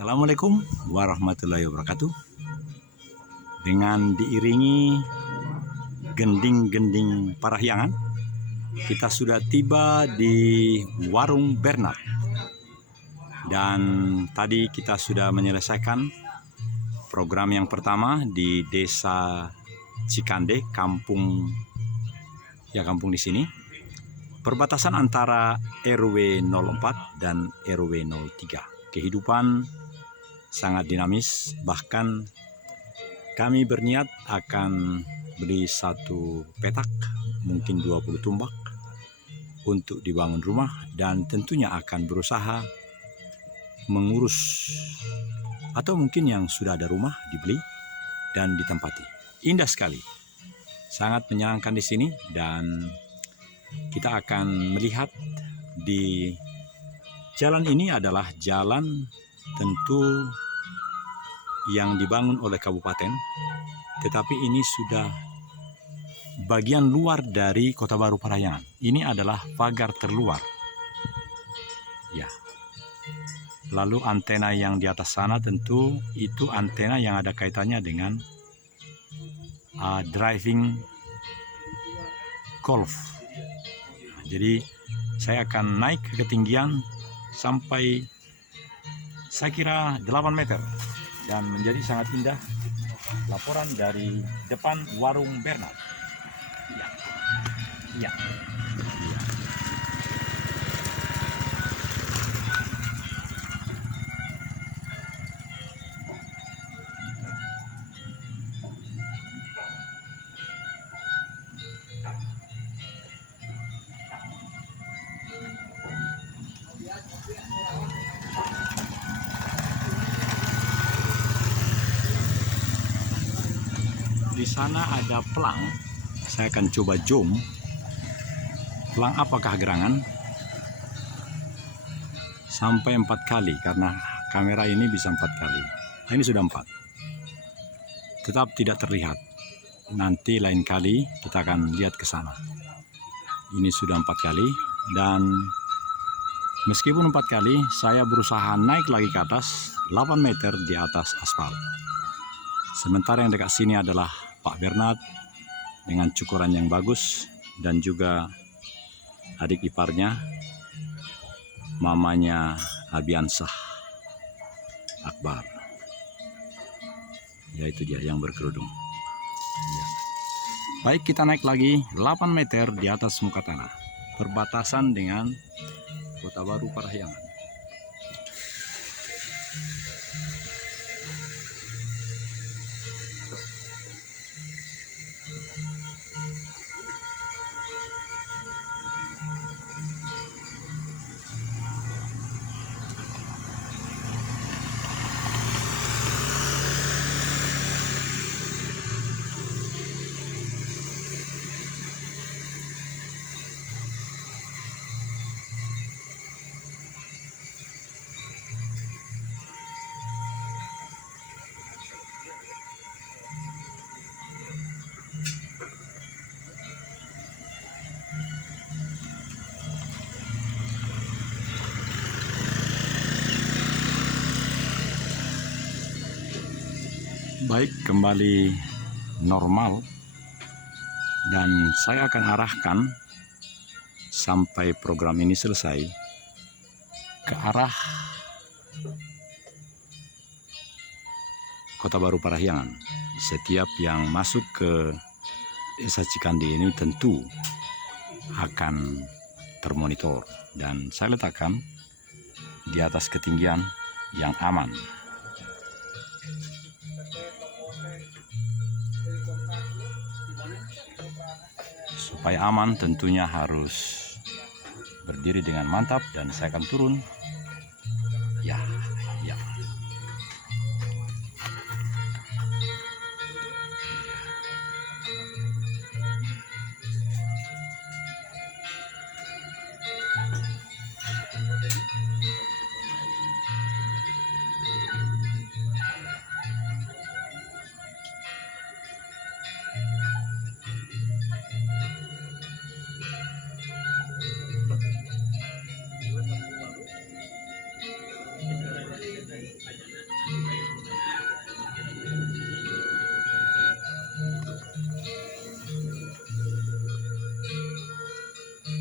Assalamualaikum warahmatullahi wabarakatuh. Dengan diiringi gending-gending parahyangan, kita sudah tiba di Warung Bernard. Dan tadi kita sudah menyelesaikan program yang pertama di Desa Cikande, kampung di sini. Perbatasan antara RW 04 dan RW 03. Kehidupan sangat dinamis, bahkan kami berniat akan beli satu petak, mungkin 20 tumbak untuk dibangun rumah, dan tentunya akan berusaha mengurus atau mungkin yang sudah ada rumah dibeli dan ditempati. Indah sekali, sangat menyenangkan di sini, dan kita akan melihat di jalan ini adalah jalan tentu yang dibangun oleh kabupaten, tetapi ini sudah bagian luar dari Kota Baru Parahyangan. Ini adalah pagar terluar. Ya. Lalu antena yang di atas sana tentu itu antena yang ada kaitannya dengan driving golf. Jadi saya akan naik ke ketinggian sampai saya kira 8 meter dan menjadi sangat indah. Laporan dari depan Warung Bernard. Ya. Di sana ada pelang. Saya akan coba zoom. Pelang apakah gerangan? Sampai 4 kali, karena kamera ini bisa 4 kali. Nah, ini sudah 4. Tetap tidak terlihat. Nanti lain kali kita akan lihat ke sana. Ini sudah 4 kali, dan meskipun 4 kali, saya berusaha naik lagi ke atas 8 meter di atas aspal. Sementara yang dekat sini adalah Pak Bernard dengan cukuran yang bagus, dan juga adik iparnya, mamanya Abiansah Akbar. Yaitu dia yang berkerudung. Ya. Baik, kita naik lagi 8 meter di atas muka tanah, perbatasan dengan Kota Baru Parahyangan. Baik, kembali normal, dan saya akan arahkan sampai program ini selesai ke arah Kota Baru Parahyangan. Setiap yang masuk ke Desa Cikande ini tentu akan termonitor, dan saya letakkan di atas ketinggian yang aman. Supaya aman tentunya harus berdiri dengan mantap, dan saya akan turun. Ya.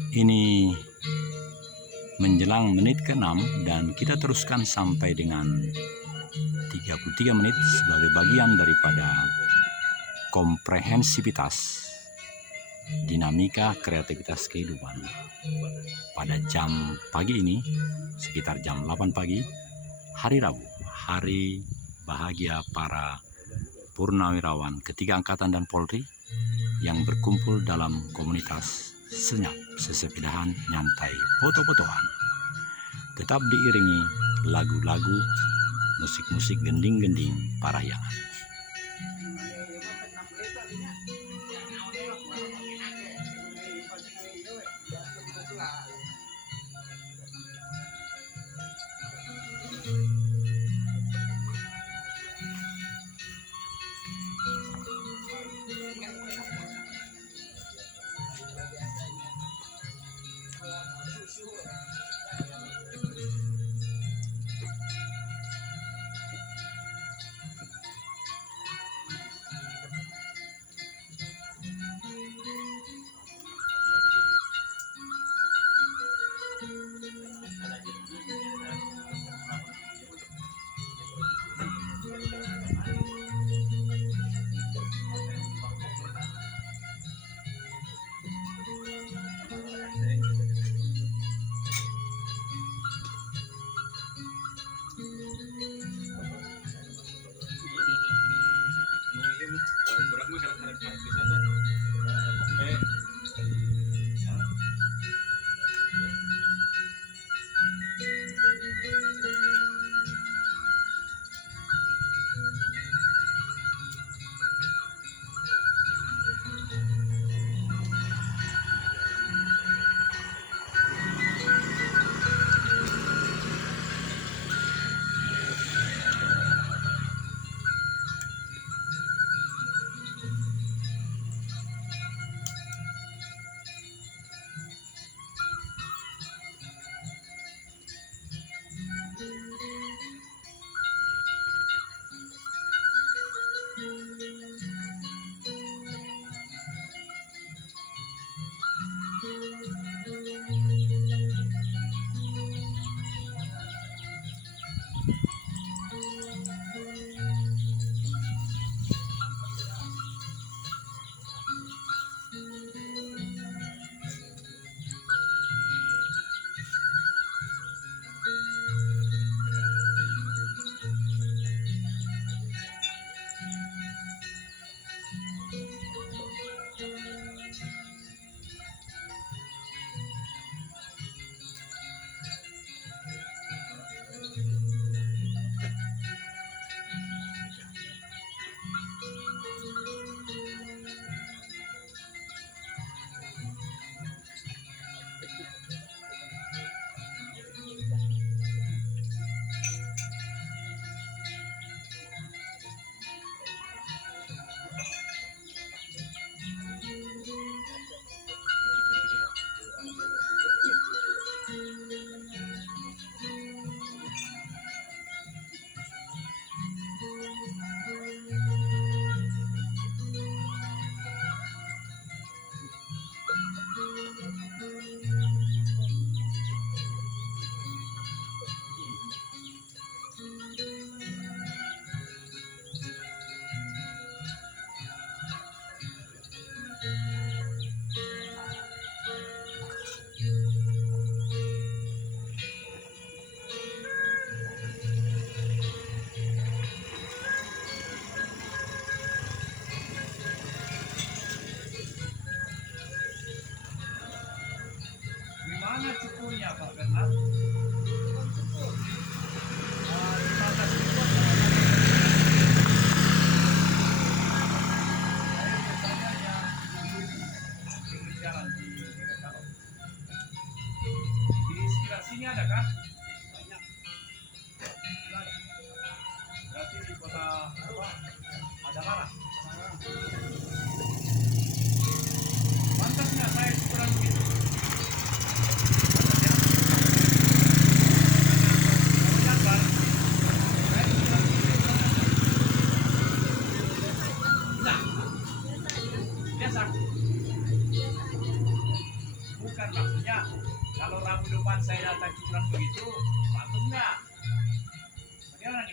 Ini menjelang menit ke-6 dan kita teruskan sampai dengan 33 menit sebagai bagian daripada komprehensivitas dinamika kreativitas kehidupan. Pada jam pagi ini, sekitar jam 8 pagi, hari Rabu, hari bahagia para purnawirawan ketiga angkatan dan Polri yang berkumpul dalam komunitas senyap, sesepedahan, nyantai, foto-fotoan. Tetap diiringi lagu-lagu, musik-musik gending-gending parahyangan.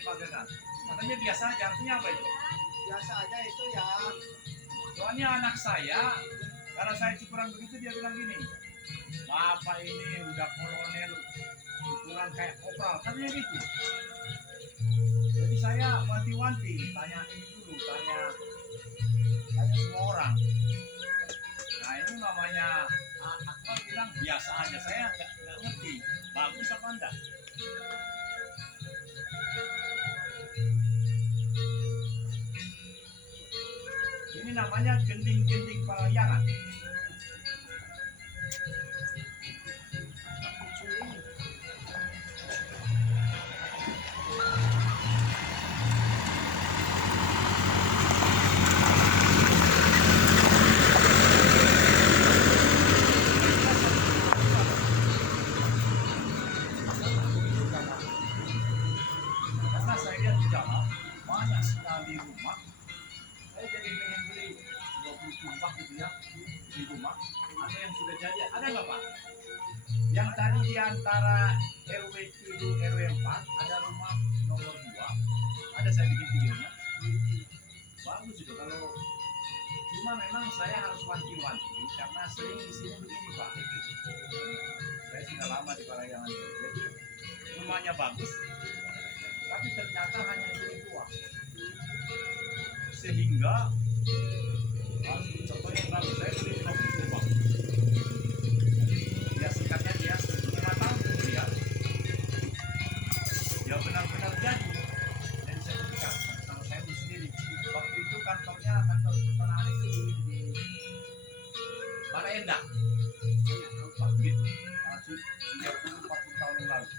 Pak Gagan? Katanya biasa aja, artinya apa itu? Biasa aja itu ya. Soalnya anak saya, karena saya cukuran begitu, dia bilang gini, Bapak ini udah kolonel, ukuran kayak kopral, katanya gitu. Jadi saya wanti-wanti, tanya ini dulu, tanya semua orang. Nah itu namanya, aku kan bilang biasa aja, saya nggak ngerti, bagus apa enggak. Ini namanya gending-gending parayangan. Karena saya lihat di jalan banyak sekali rumah. Saya jadi pengen beli 20 tumpah gitu ya di rumah. Ada yang sudah jadi, ada nggak Pak? Yang tadi di antara RW 7, RW 4 ada rumah nomor 2. Ada saya bikin videonya. Bagus itu kalau, cuma memang saya harus wanti-wanti karena sering di sini begini Pak. Saya sudah lama di Parayangan itu. Jadi rumahnya bagus, tapi ternyata hanya jadi 2. Sehingga contohnya bagus, saya beli 50 rumah. Ya singkatnya dia 5 tahun kemudian dia benar-benar jadi dan sertifikat sama saya itu sendiri. Waktu itu kantor pertanahan itu di Bala Endah. Waktu itu masih 30-40 tahun yang lalu.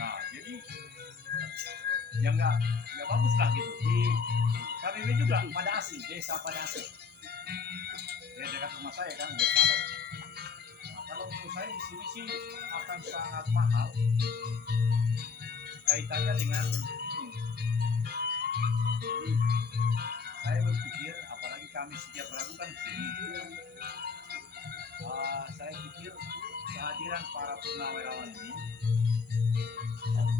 Nah jadi yang nggak bagus lah gitu. Di KBW juga pada asli, desa pada asli. Ya dekat rumah saya kan, desa. Nah, kalau menurut saya di sini sih akan sangat mahal kaitannya dengan ini. Jadi, saya berpikir, apalagi kami setiap Rabu kan di sini, saya pikir kehadiran para purnawirawan ini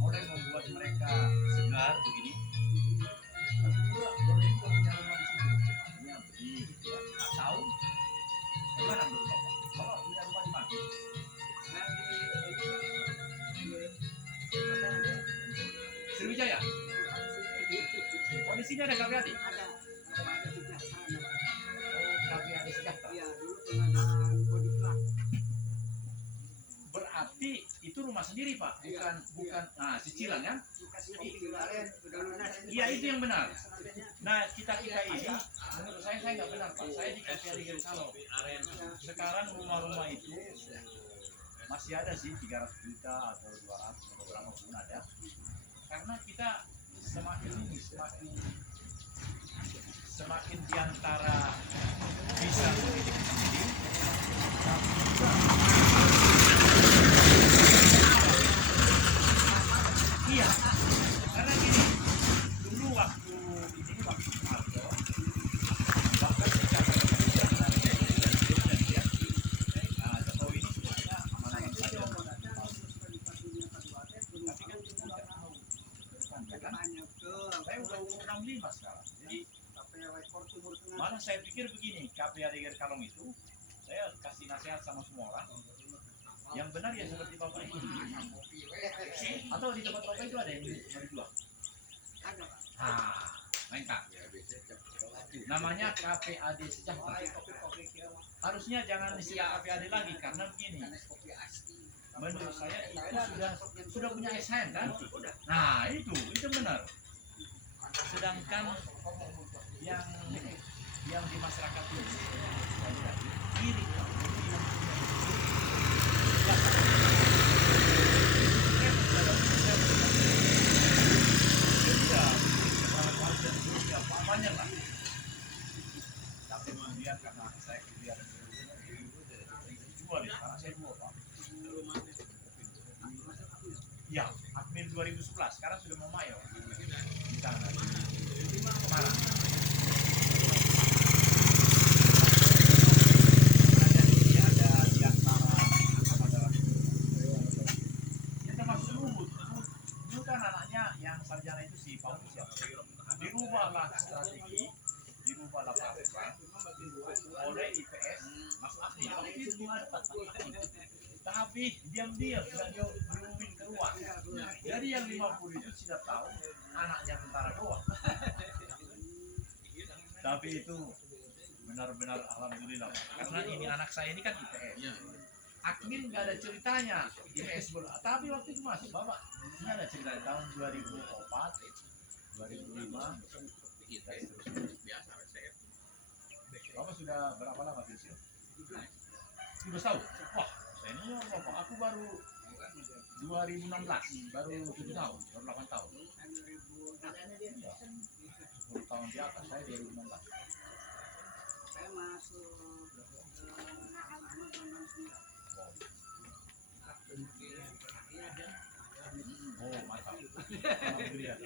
mulai membuat mereka segar begini. Tapi juga boleh juga punya rumah di situ, artinya beli gitu ya. Atau bagaimana menurut Bapak? Bapak punya rumah di mana? Sriwijaya. Oh di sini ada KPAD? Ada juga sana. Oh KPAD Sejahtera. Iya, dulu pengadaan Kodiklat. Berarti itu rumah sendiri Pak, bukan cicilan kan? Dikasih kopi kemarin, udah lunas. Iya itu yang benar. Nah kita ini, menurut saya nggak benar Pak. Saya di KPAD Gersalo. Sekarang rumah-rumah itu masih ada sih 300 juta atau 200 atau berapa pun ada. Karena kita semakin diantara bisa memiliki sendiri, tapi juga iya, karena gini, dulu waktu Soeharto, bahkan sejak Jokowi ini sebenarnya aman-aman saja. Tapi kan tidak mau ke depan, ya kan? Saya udah umur 65 sekarang, jadi malah saya pikir begini, KPAD Gerkalong itu, saya kasih nasihat sama semua orang, yang benar ya seperti Bapak ini. Atau di tempat Bapak itu ada yang mau dijual? Ada. Lengkap. Namanya KPAD Sejahtera. Harusnya jangan istilah KPAD lagi karena begini. Menurut saya itu sudah punya SHM kan? Nah itu benar. Sedangkan yang di masyarakat ini kiri banyak lah. Tapi kemudian karena saya kuliah jual karena saya jual Pak. Ya, admin 2011 sekarang sudah mau mayo di sana. Semarang. Kan anaknya makanya yang sarjana itu si Paulus ya. Dirubahlah strategi, dirubahlah pasukan oleh IPS Mas Ahli. Tapi diam-diam nggak diumumin keluar. Jadi yang 50 itu sudah tahu anaknya tentara doang. Tapi itu benar-benar alhamdulillah, karena ini anak saya ini kan IPS. Admin nggak ada ceritanya IPS bola, tapi waktu itu masuk bapak ini ada cerita tahun 2004, 2005, dan seterusnya. Bapak sudah berapa lama pensiun? 17 tahun. Wah, saya ini bapak, aku baru 2016, baru 7 tahun, baru 8 tahun. Ya, 10 tahun di atas, saya 2016. Saya masuk Oh, mantap. Alhamdulillah.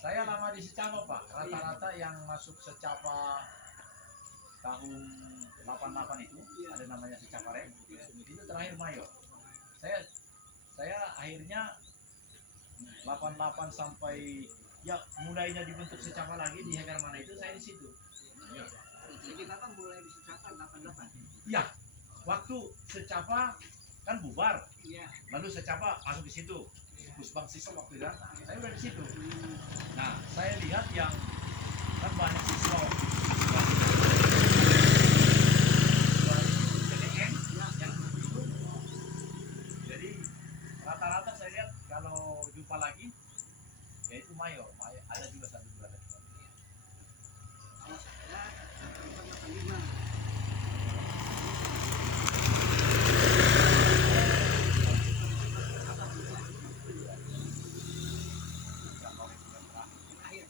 Saya lama di Secapa, Pak. Rata-rata yang masuk Secapa tahun 88 itu ada namanya Secapa Rem. Itu terakhir mayor. Saya akhirnya 88 sampai ya mulainya dibentuk Secapa lagi di Hegar mana itu saya di situ. jadi bapak mulai bisa capai 88. Ya, waktu Secapa kan bubar, Iya. lalu Secapa masuk di situ. Pusbang siswa waktu itu, saya udah di situ. Nah, saya lihat yang kan banyak siswa yang itu. Jadi rata-rata saya lihat kalau jumpa lagi, yaitu mayor ada juga satu dua lagi. Kalau saya 85. Akhir.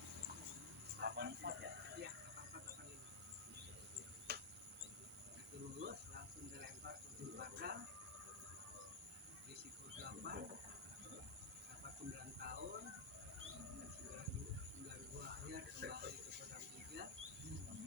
84 ya. Iya, 84, 85. Lulus langsung dilempar ke Padang. Risiko 8. Dapat 9 tahun. 92 akhir kembali ke Padang 3. 9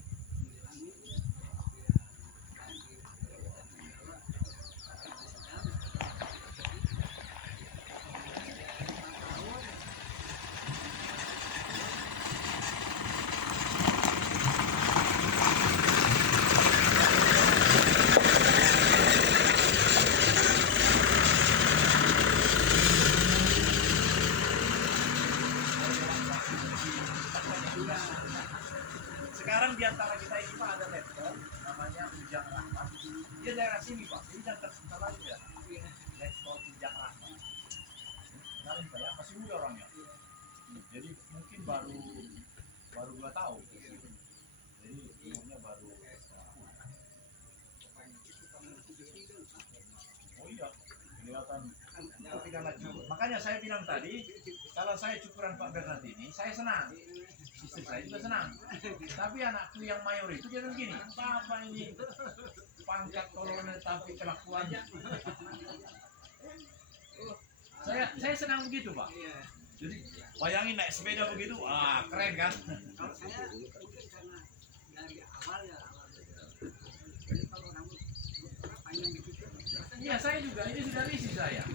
Sekarang di antara kita ini Pak ada lektor namanya Ujang Rahmat. Dia daerah sini Pak, jadi jangan tersentuh lagi ya. Lektor Ujang Rahmat. Kenalin Pak ya, masih muda orangnya. Jadi mungkin baru 2 tahun. Jadi umurnya baru. Oh iya, kelihatan. Tapi kan lagi. Makanya saya bilang tadi, kalau saya cukuran Pak Bernard ini, saya senang. Istri saya juga senang. Tapi anakku yang mayor itu dia kan gini, Papa ini pangkat kolonel tapi kelakuannya. Saya senang begitu Pak. Iya. Jadi bayangin naik sepeda begitu, keren kan? Kalau saya mungkin karena dari awal ya awal. Jadi kalau rambut panjang begitu. Iya saya juga, ini sudah risi saya.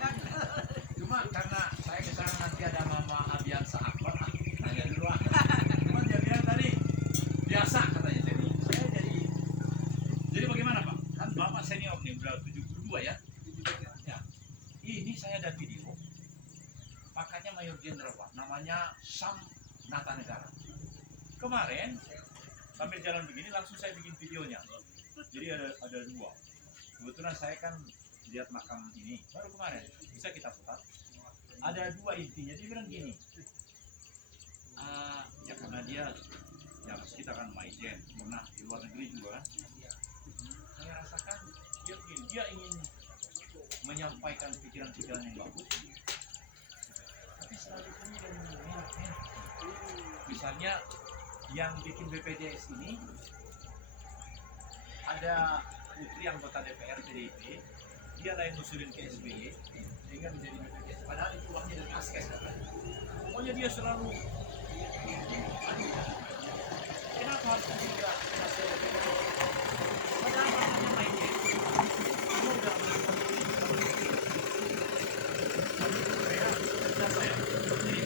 Cuma karena saya kesana nanti ada Mama Abiansa Akbar, tanya dulu ah. Cuma dia bilang tadi biasa katanya. Jadi saya jadi bagaimana Pak? Kan Bapak senior nih, udah 72 ya. Ya. Ini saya ada video. Pakatnya Mayor Jenderal Pak, namanya Sam Natanegara. Kemarin sambil jalan begini langsung saya bikin videonya. Jadi ada 2. Kebetulan saya kan lihat makam ini baru kemarin, bisa kita putar. Ada 2 intinya, dia bilang gini. Ya karena dia ya kita kan Maijen, pernah di luar negeri juga kan. Saya rasakan dia ingin menyampaikan pikiran-pikiran yang bagus. Tapi selalu ini dan merah-merah. Misalnya yang bikin BPJS ini ada putri anggota DPR PDIP, dia lah yang ngusulin ke SBY sehingga menjadi BPJS. Padahal itu uangnya dari Askes kan. Pokoknya dia selalu kenapa harus juga masuk BPJS? Padahal namanya Maijen. Kamu udah saya jadi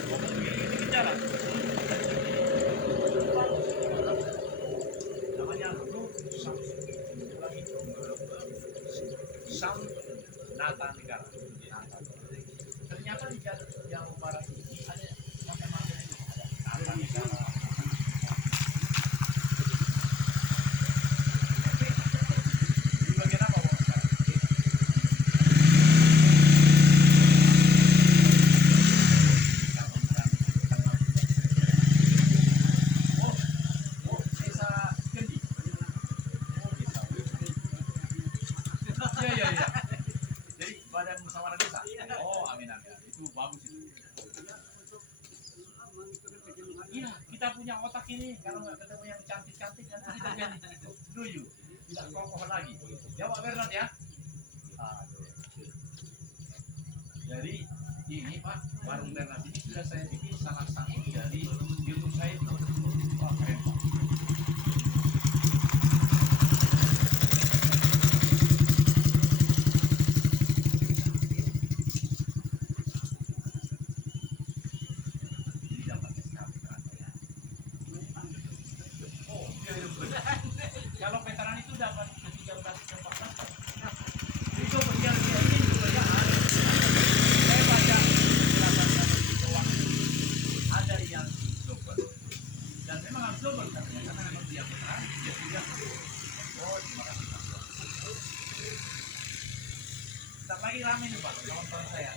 musyawarah desa. Oh, amin amin. Itu bagus itu. Iya, kita punya otak ini kalau nggak ketemu yang cantik-cantik kan kita jadi dulu tidak kokoh lagi. Jawab Bernard ya. Aduh. Jadi ini Pak, warung Bernard ini sudah saya bikin salah satu dari YouTube saya itu. Wah, keren Pak. Oh, iya, iya, betul. Kalau veteran itu dapat ke 13 ke 14 Pak. Itu biar dia ini juga ya saya baca penjelasan dari keuangan ada yang double dan memang harus double katanya karena memang dia veteran dia sudah. Oh, terima kasih Pak. Tak lagi ramai nih Pak kawan-kawan saya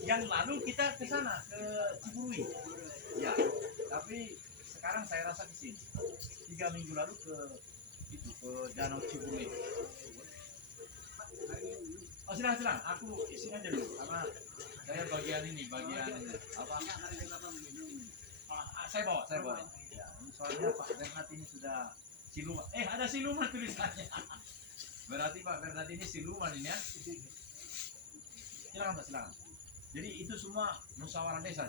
yang lalu kita ke sana ke Ciburui ya, tapi sekarang saya rasa ke sini 3 minggu lalu ke itu ke Danau Ciburui. Oh silang, aku isinya aja dulu karena saya bagian ini bagian apa? Saya bawa. Ya, ini soalnya Pak Bernard ini sudah siluman. Ada siluman tulisannya. Berarti Pak Bernard ini siluman ini ya. Silakan Pak, silakan. Jadi itu semua musyawarah desa.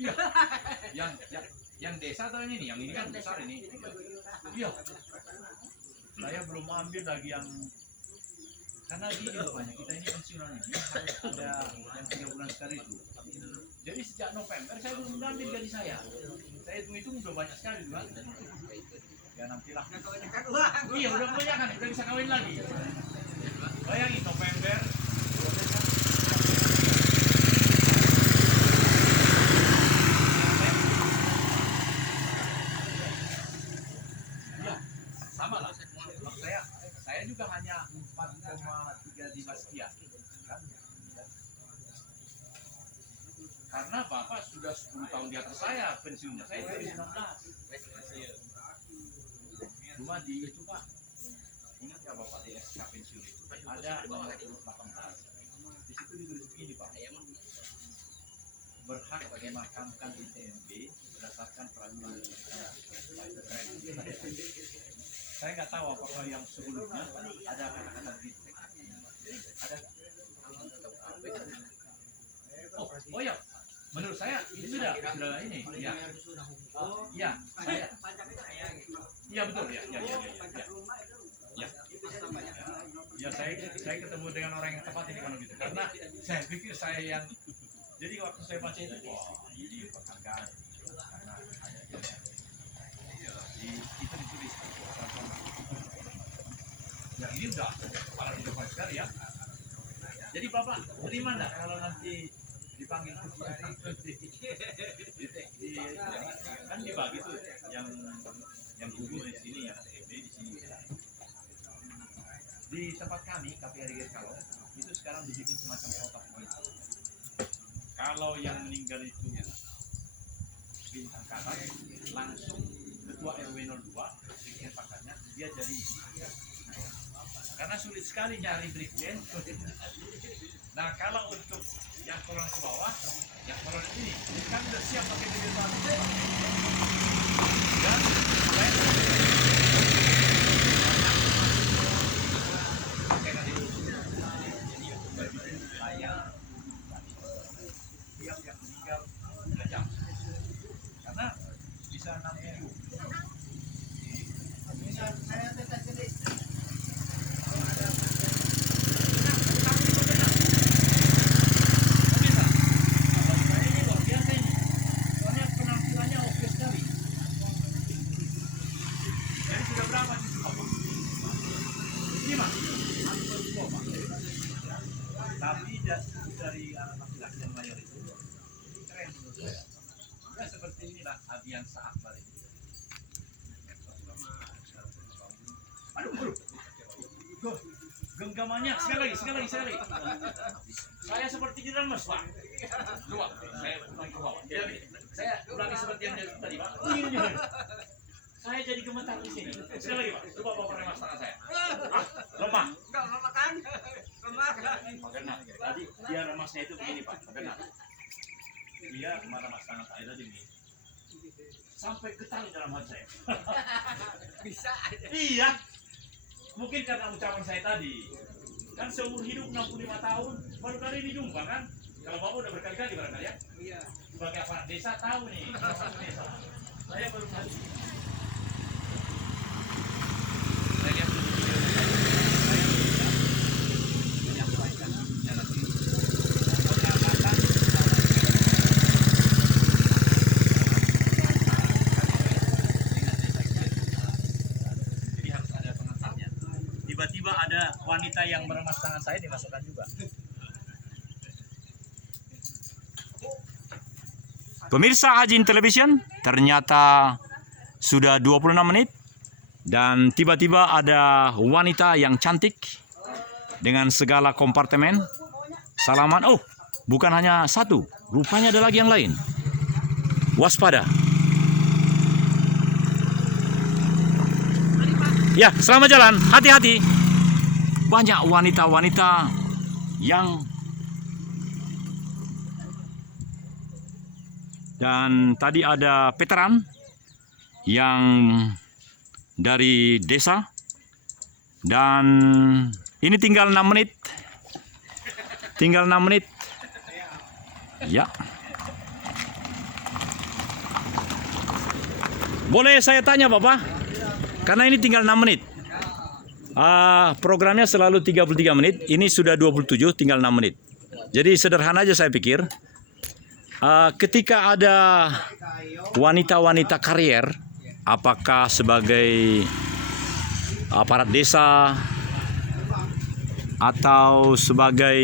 Iya. Yang desa atau ini nih? Yang ini kan besar ini. Iya. Saya belum ambil lagi yang karena gini banyak kita ini pensiunan ini harus ada yang 3 bulan sekali itu. Jadi sejak November saya belum mengambil gaji saya. Saya hitung udah banyak sekali juga. Ya nantilah. Iya udah banyak kan, udah bisa kawin lagi. Bayangin November. Sama lah, saya juga hanya 4,35 sekian kan? Karena Bapak sudah 10 tahun di atas saya pensiunnya, saya 2016 cuma di itu Pak, ingat ya Bapak di SK pensiun itu ada nomor 18 di situ ditulis begini Pak, berhak dimakamkan di TMB berdasarkan peraturan. Saya nggak tahu apakah yang sebelumnya ada kata-kata begitu. Ada. Oh ya, menurut saya itu sudah ini. Ya. Iya, saya. Iya betul ya. Ya saya ketemu dengan orang yang tepat ini kalau gitu. Karena saya pikir saya yang jadi waktu saya baca itu, ini penghargaan karena ada itu ditulis. Ya ini udah kepala depan sekali ya. Jadi Bapak terima enggak kalau nanti dipanggil kan dibagi tuh yang dulu di sini yang TB di sini. Di tempat kami KPRI Geskalo itu sekarang dibikin semacam kotak begitu. Kalau yang meninggal itu bintang kanan langsung ketua RW 02 dengan pangkatnya dia jadi karena sulit sekali nyari brigjen. Nah kalau untuk yang kolon ke bawah yang kolon ini kan sudah siap pakai bibir batu dan tiap yang meninggal 3 jam karena bisa 6 minggu. Saya tetap jadi tapi dari anak laki-laki yang mayor itu keren menurut saya. Ya seperti inilah Abiansa Akbar ini. Aduh. Genggamannya sekali lagi. Saya seperti diremes Pak. Coba saya ulangi ke bawah. Saya ulangi seperti yang tadi Pak. Saya jadi gemetar di sini. Sekali lagi Pak, coba bawa remas tangan saya. Ah, lemah. Enggak makan. Lemah. Pak Genat, tadi dia remasnya itu begini Pak Genat. Dia remas tangan saya tadi begini. Sampai getar di dalam hati saya. Bisa aja. Iya. Mungkin karena ucapan saya tadi. Kan seumur hidup 65 tahun, baru kali ini jumpa kan? Kalau Bapak udah berkali-kali barangkali ya. Iya. Sebagai aparat desa tahu nih, aparat desa. Saya baru kali. Saya lihat dulu video saya. Menyampaikan jalan ini. Pengamatan jadi harus ada pengacaranya. Tiba-tiba ada wanita yang meremas tangan saya dimasukkan juga. Pemirsa Ajin Television, ternyata sudah 26 menit dan tiba-tiba ada wanita yang cantik dengan segala kompartemen. Salaman, oh bukan hanya satu, rupanya ada lagi yang lain. Waspada. Ya, selamat jalan, hati-hati. Banyak wanita-wanita yang dan tadi ada veteran yang dari desa dan ini tinggal 6 menit. Tinggal 6 menit. Ya. Boleh saya tanya Bapak? Karena ini tinggal 6 menit. Programnya selalu 33 menit. Ini sudah 27, tinggal 6 menit. Jadi sederhana aja saya pikir. Ketika ada wanita-wanita karier, apakah sebagai aparat desa atau sebagai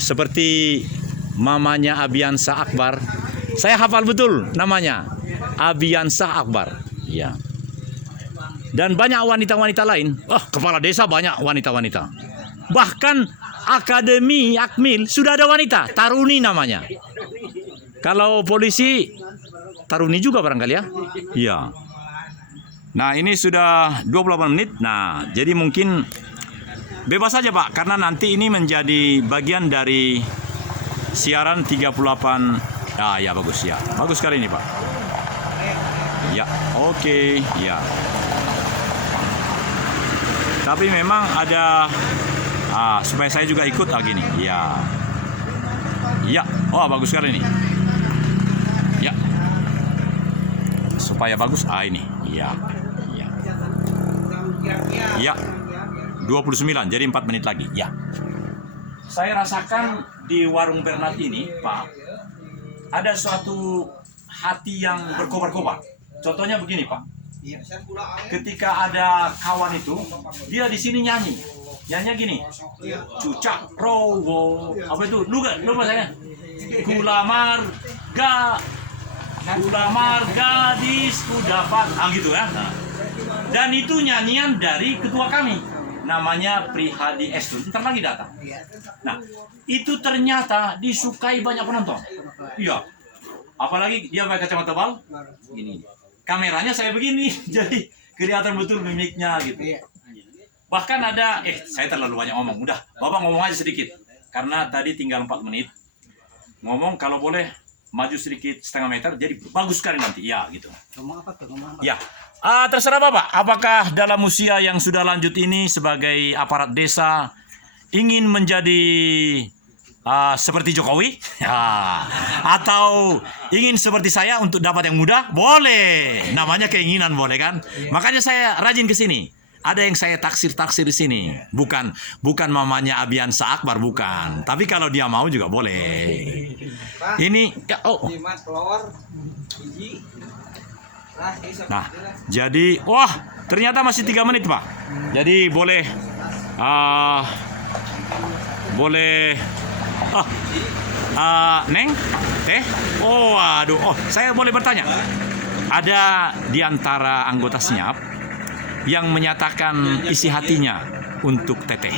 seperti mamanya Abiansah Akbar, saya hafal betul namanya, Abiansah Akbar, ya. Dan banyak wanita-wanita lain. Kepala desa banyak wanita-wanita. Bahkan Akademi Akmil sudah ada wanita, Taruni namanya. Kalau polisi Taruni juga barangkali ya. Iya. Nah, ini sudah 28 menit. Nah, jadi mungkin bebas saja Pak, karena nanti ini menjadi bagian dari siaran 38. Ya bagus ya. Bagus sekali ini Pak. Ya, oke, ya. Tapi memang ada supaya saya juga ikut gini. Ya. Ya, bagus sekali ini. Ya. Supaya bagus ini. Ya. Ya. Ya. 29 jadi 4 menit lagi. Ya. Saya rasakan di warung Bernat ini, Pak, ada suatu hati yang berkobar-kobar. Contohnya begini, Pak. Ketika ada kawan itu, dia di sini nyanyi. Nyanyi gini. Cucak rowo. Apa itu? Lu bahasanya. Kulamar gadis ku dapat. Gitu ya. Nah. Dan itu nyanyian dari ketua kami. Namanya Prihadi Estu. Ntar lagi datang. Nah, itu ternyata disukai banyak penonton. Iya. Apalagi dia pakai kacamata tebal. Gini. Kameranya saya begini. Jadi kelihatan betul mimiknya gitu. Bahkan ada, saya terlalu banyak ngomong. Udah, Bapak ngomong aja sedikit. Karena tadi tinggal 4 menit. Ngomong kalau boleh maju sedikit setengah meter, jadi bagus sekali nanti. Ya, gitu. Ngomong apa tuh? Ngomong apa? Ya, terserah Bapak. Apakah dalam usia yang sudah lanjut ini sebagai aparat desa ingin menjadi seperti Jokowi? Atau ingin seperti saya untuk dapat yang mudah? Boleh. Namanya keinginan, boleh kan? Makanya saya rajin ke sini. Ada yang saya taksir di sini. Bukan mamanya Abiansah Akbar, bukan. Tapi kalau dia mau juga boleh. Ini Nah, jadi ternyata masih 3 menit, Pak. Jadi boleh Neng, Teh. Saya boleh bertanya. Ada di antara anggota SNYAP yang menyatakan isi hatinya untuk Teteh.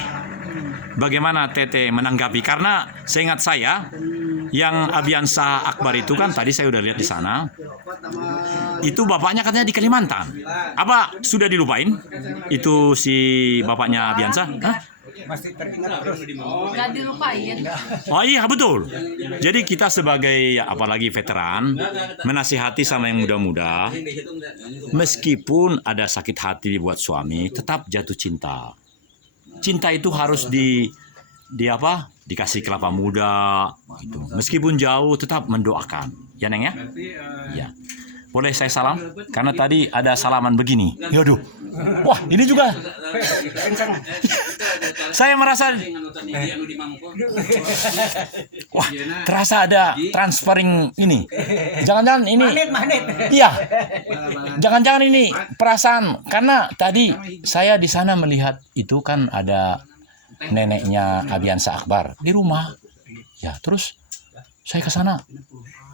Bagaimana Teteh menanggapi? Karena seingat saya, yang Abiansah Akbar itu kan tadi saya udah lihat di sana. itu bapaknya katanya di Kalimantan. Apa sudah dilupain? Itu si bapaknya Abiansa? Hah? Masih teringat terus. Nggak dilupain. Oh iya betul. Jadi kita sebagai apalagi veteran menasihati sama yang muda-muda, meskipun ada sakit hati dibuat suami, tetap jatuh cinta. Cinta itu harus dikasih kelapa muda gitu. Meskipun jauh tetap mendoakan. Ya Neng ya? Ya. Boleh saya salam? Karena tadi ada salaman begini. Yaduh. Wah, ini juga. Saya merasa wah, terasa ada transferring ini. Jangan-jangan ini. Magnet. Iya. Jangan-jangan ini perasaan karena tadi saya di sana melihat itu kan ada neneknya Abiansa Akbar di rumah. Ya, terus saya ke sana.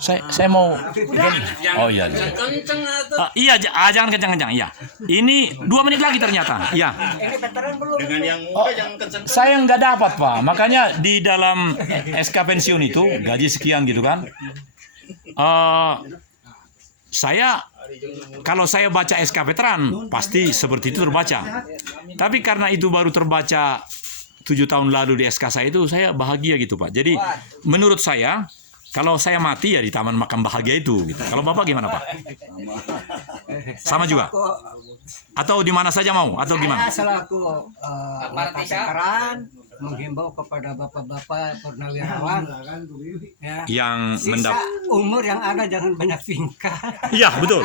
Saya mau oh iya. Iya, jangan kencang-kencang. Iya. Ini 2 menit lagi ternyata. Iya. Ini veteran belum? Dengan yang muda jangan kencang. Saya nggak dapat, Pak. Makanya di dalam SK pensiun itu gaji sekian gitu kan. Kalau saya baca SK veteran pasti seperti itu terbaca. Tapi karena itu baru terbaca 7 tahun lalu di SK saya itu, saya bahagia gitu Pak. Jadi menurut saya kalau saya mati ya di taman makam bahagia itu gitu. Kalau Bapak gimana Pak? Sama juga? Atau di mana saja mau? Atau gimana? Saya selaku veteran menghimbau kepada bapak-bapak purnawirawan ya, Yang sisa umur yang ada jangan banyak tingkah. Iya betul.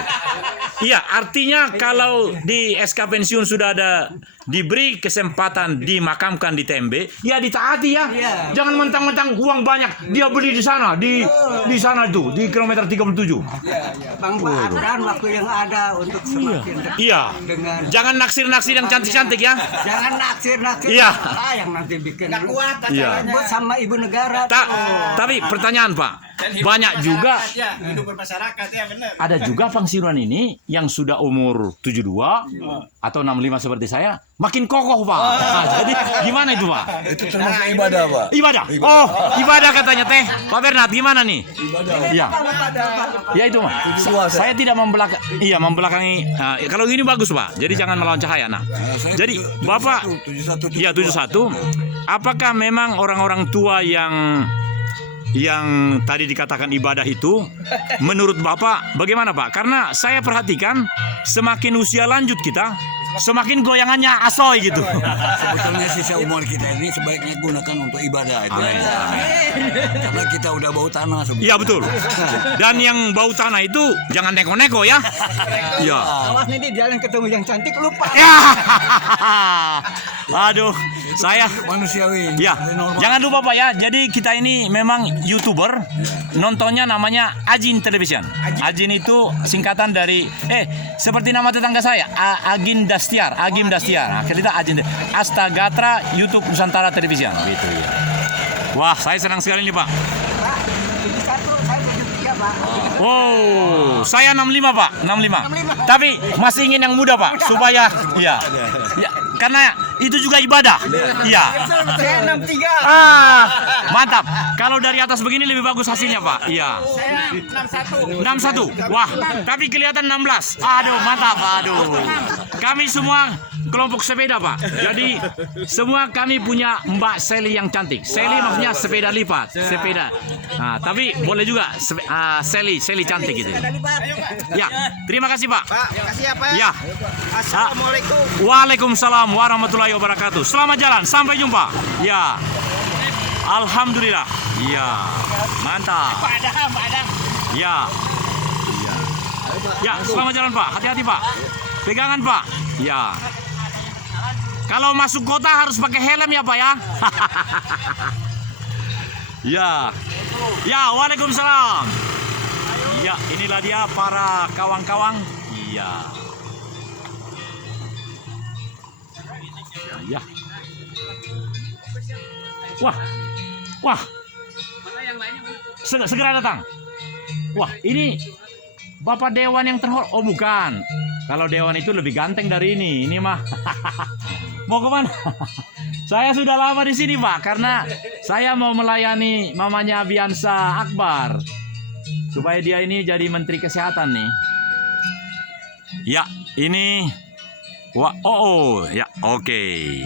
Iya artinya kalau di SK pensiun sudah ada diberi kesempatan dimakamkan di TMB, ya ditaati ya. Iya. Jangan mentang-mentang uang banyak dia beli di sana di sana itu di kilometer 37. Manfaatkan waktu yang ada untuk semakin dekat Iya. dengan. Jangan naksir-naksir yang cantik-cantik ya. Jangan naksir-naksir. Iya. Yang nanti bikin kuat Iya. ribut sama ibu negara. Tapi pertanyaan Pak, banyak juga hidup bermasyarakat ya benar. ada juga pensiunan ini yang sudah umur 72 atau 65 seperti saya, makin kokoh Pak. Nah, jadi gimana itu Pak? Itu termasuk ibadah, Pak. Ibadah. Oh, ibadah katanya Teh. Pak Bernard gimana nih? Iya. Ya itu Pak. Saya tidak membelakangi. Kalau ini bagus Pak. Jadi jangan melawan cahaya. Nah. Jadi Bapak 71. Apakah memang orang-orang tua yang tadi dikatakan ibadah itu menurut Bapak bagaimana Pak? Karena saya perhatikan semakin usia lanjut kita semakin goyangannya asoy gitu. Sebetulnya sisa umur kita ini sebaiknya gunakan untuk ibadah. Amin. Karena kita udah bau tanah sebetulnya. Iya betul. Dan yang bau tanah itu jangan neko-neko ya. Iya. Awas nih di jalan ketemu yang cantik lupa. Ya. Aduh, saya Manusiawi. ya. Jangan lupa Pak ya. Jadi kita ini memang YouTuber. Nontonnya namanya Ajin Television. Ajin itu singkatan dari seperti nama tetangga saya, Agim Dastiar. Nah, kita Ajin Astagatra YouTube Nusantara Television gitu ya. Wah, saya senang sekali nih Pak. Pak, 71, saya 73 Pak. Wow, saya 65 Pak, 65. Tapi masih ingin yang muda Pak, supaya ya, karena itu juga ibadah. Iya. Saya 63. Mantap. Kalau dari atas begini lebih bagus hasilnya Pak. Iya. Saya 61. Wah, tapi kelihatan 16. Aduh, mantap. Aduh. Kami semua kelompok sepeda Pak. Jadi semua kami punya Mbak Seli yang cantik. Seli maksudnya sepeda lipat, sepeda. Nah, tapi boleh juga Seli cantik gitu. Ya, terima kasih Pak. Pak, makasih ya Pak. Ya. Assalamualaikum. Waalaikumsalam warahmatullahi wabarakatuh. Selamat jalan, sampai jumpa. Ya. Alhamdulillah. Ya. Mantap. Ya. Ya, selamat jalan Pak. Hati-hati Pak. Pegangan Pak. Ya. Kalau masuk kota harus pakai helm ya Pak ya. Ya. Ya, waalaikumsalam. Ya, inilah dia para kawang-kawang. Iya. Ya. Wah. Segera datang. Wah, ini Bapak Dewan yang terhormat. Oh, bukan. Kalau Dewan itu lebih ganteng dari ini. Ini mah. Mau kemana? Saya sudah lama di sini, Pak, karena saya mau melayani mamanya Abiansa Akbar supaya dia ini jadi Menteri Kesehatan nih. Ya, ini. Oh, ya, oke.